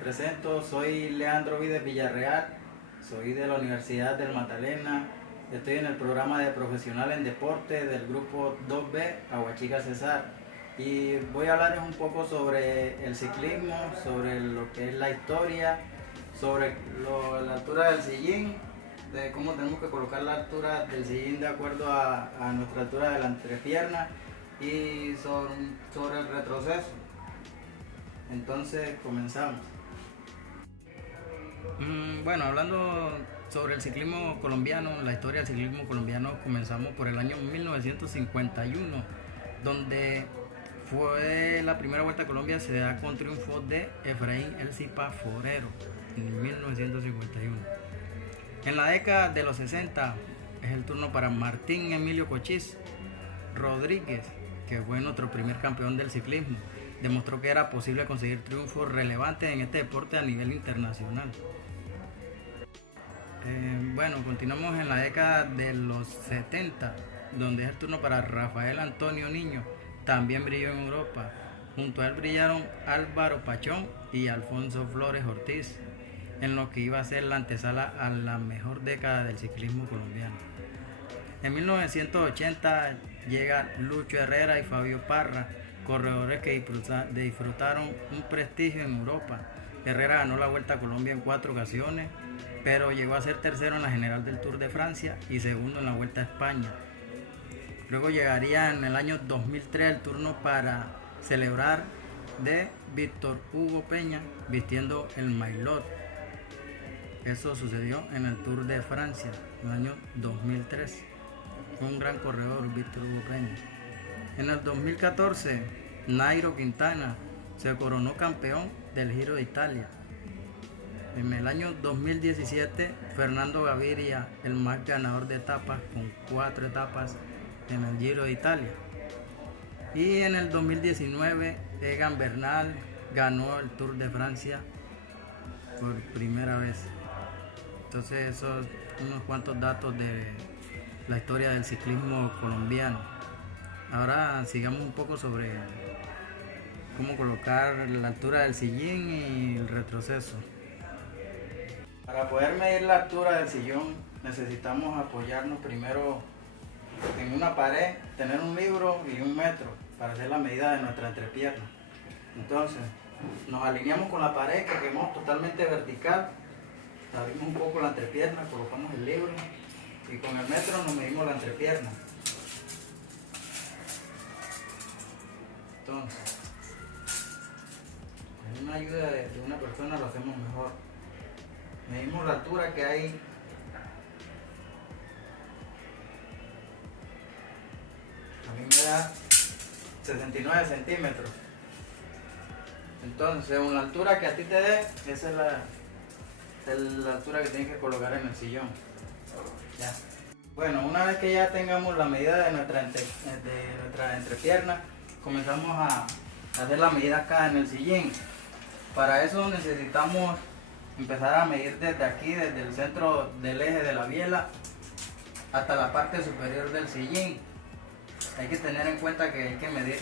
presento, soy Leandro Vides Villarreal, soy de la Universidad del Magdalena, estoy en el programa de profesional en deporte del grupo 2B, Aguachica Cesar, y voy a hablarles un poco sobre el ciclismo, sobre lo que es la historia, sobre la altura del sillín, de cómo tenemos que colocar la altura del sillín de acuerdo a nuestra altura de la entrepierna y sobre el retroceso. Entonces comenzamos. Bueno, hablando sobre el ciclismo colombiano, la historia del ciclismo colombiano, comenzamos por el año 1951, donde fue la primera Vuelta a Colombia, se da con triunfo de Efraín El Zipa Forero en 1951. En la década de los 60 es el turno para Martín Emilio Cochise Rodríguez, que fue nuestro primer campeón del ciclismo. Demostró que era posible conseguir triunfos relevantes en este deporte a nivel internacional. Continuamos en la década de los 70, donde es el turno para Rafael Antonio Niño, también brilló en Europa. Junto a él brillaron Álvaro Pachón y Alfonso Flores Ortiz, en lo que iba a ser la antesala a la mejor década del ciclismo colombiano. En 1980 llega Lucho Herrera y Fabio Parra, corredores que disfrutaron un prestigio en Europa. Herrera ganó la Vuelta a Colombia en 4 ocasiones, pero llegó a ser tercero en la general del Tour de Francia y segundo en la Vuelta a España. Luego llegaría en el año 2003 el turno para celebrar de Víctor Hugo Peña vistiendo el maillot. Eso sucedió en el Tour de Francia en el año 2003. Fue un gran corredor Víctor Hugo Peña. En el 2014, Nairo Quintana se coronó campeón del Giro de Italia. En el año 2017, Fernando Gaviria, el más ganador de etapas, con 4 etapas en el Giro de Italia. Y en el 2019, Egan Bernal ganó el Tour de Francia por primera vez. Entonces, esos son unos cuantos datos de la historia del ciclismo colombiano. Ahora sigamos un poco sobre cómo colocar la altura del sillín y el retroceso. Para poder medir la altura del sillón necesitamos apoyarnos primero en una pared, tener un libro y 1 metro para hacer la medida de nuestra entrepierna. Entonces nos alineamos con la pared que quedemos totalmente vertical, abrimos un poco la entrepierna, colocamos el libro y con el metro nos medimos la entrepierna. Entonces, con una ayuda de una persona lo hacemos mejor. Medimos la altura que hay. A mí me da 69 centímetros. Entonces, según la altura que a ti te dé, esa es la altura que tienes que colocar en el sillón. Ya. Bueno, una vez que ya tengamos la medida de nuestra entrepierna, comenzamos a hacer la medida acá en el sillín. Para eso necesitamos empezar a medir desde aquí, desde el centro del eje de la biela hasta la parte superior del sillín. Hay que tener en cuenta que hay que medir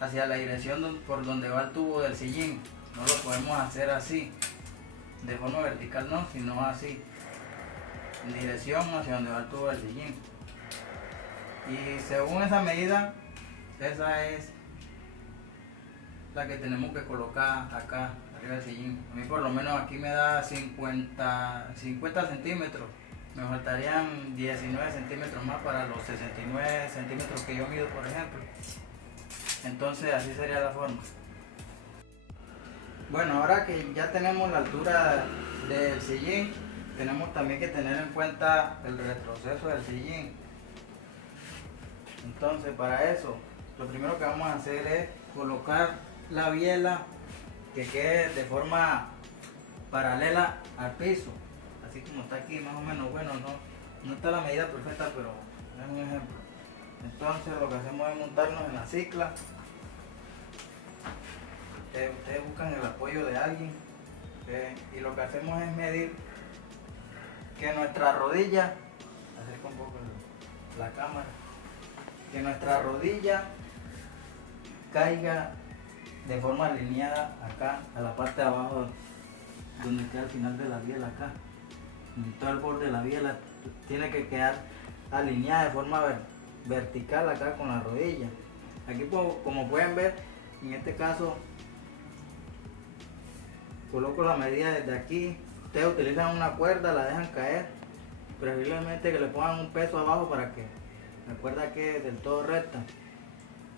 hacia la dirección por donde va el tubo del sillín. No lo podemos hacer así, de forma vertical no, sino así, en dirección hacia donde va el tubo del sillín. Y según esa medida, esa es la que tenemos que colocar acá arriba del sillín. A mí por lo menos aquí me da 50 centímetros. Me faltarían 19 centímetros más para los 69 centímetros que yo mido, por ejemplo. Entonces así sería la forma. Bueno, ahora que ya tenemos la altura del sillín, tenemos también que tener en cuenta el retroceso del sillín. Entonces, para eso, lo primero que vamos a hacer es colocar la biela que quede de forma paralela al piso, así como está aquí más o menos. Bueno, no está la medida perfecta, pero es un ejemplo. Entonces lo que hacemos es montarnos en la cicla. Ustedes buscan el apoyo de alguien, y lo que hacemos es medir que nuestra rodilla, acerca un poco la cámara, que nuestra rodilla caiga de forma alineada acá, a la parte de abajo, donde queda el final de la biela acá. En todo el borde de la biela tiene que quedar alineada de forma vertical acá con la rodilla. Aquí como pueden ver, en este caso coloco la medida desde aquí. Ustedes utilizan una cuerda, la dejan caer, preferiblemente que le pongan un peso abajo para que la cuerda quede del todo recta.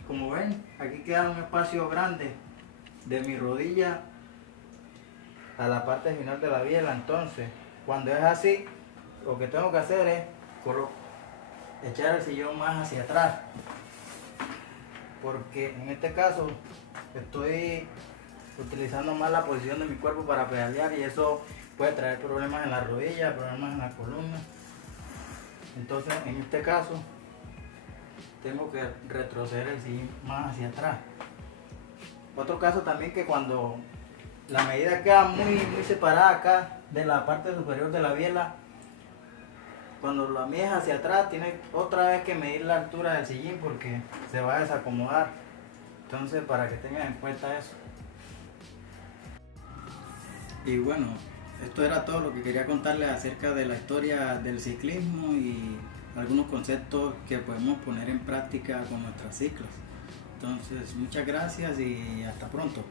Como ven, aquí queda un espacio grande de mi rodilla a la parte final de la biela. Entonces, cuando es así, lo que tengo que hacer es echar el sillón más hacia atrás, porque en este caso estoy utilizando más la posición de mi cuerpo para pedalear y eso puede traer problemas en la rodilla, problemas en la columna. Entonces, en este caso tengo que retroceder el sillón más hacia atrás. Otro caso también, que cuando la medida queda muy separada acá de la parte superior de la biela, cuando la mides hacia atrás, tienes otra vez que medir la altura del sillín porque se va a desacomodar. Entonces, para que tengan en cuenta eso. Y bueno, esto era todo lo que quería contarles acerca de la historia del ciclismo y algunos conceptos que podemos poner en práctica con nuestras ciclas. Entonces, muchas gracias y hasta pronto.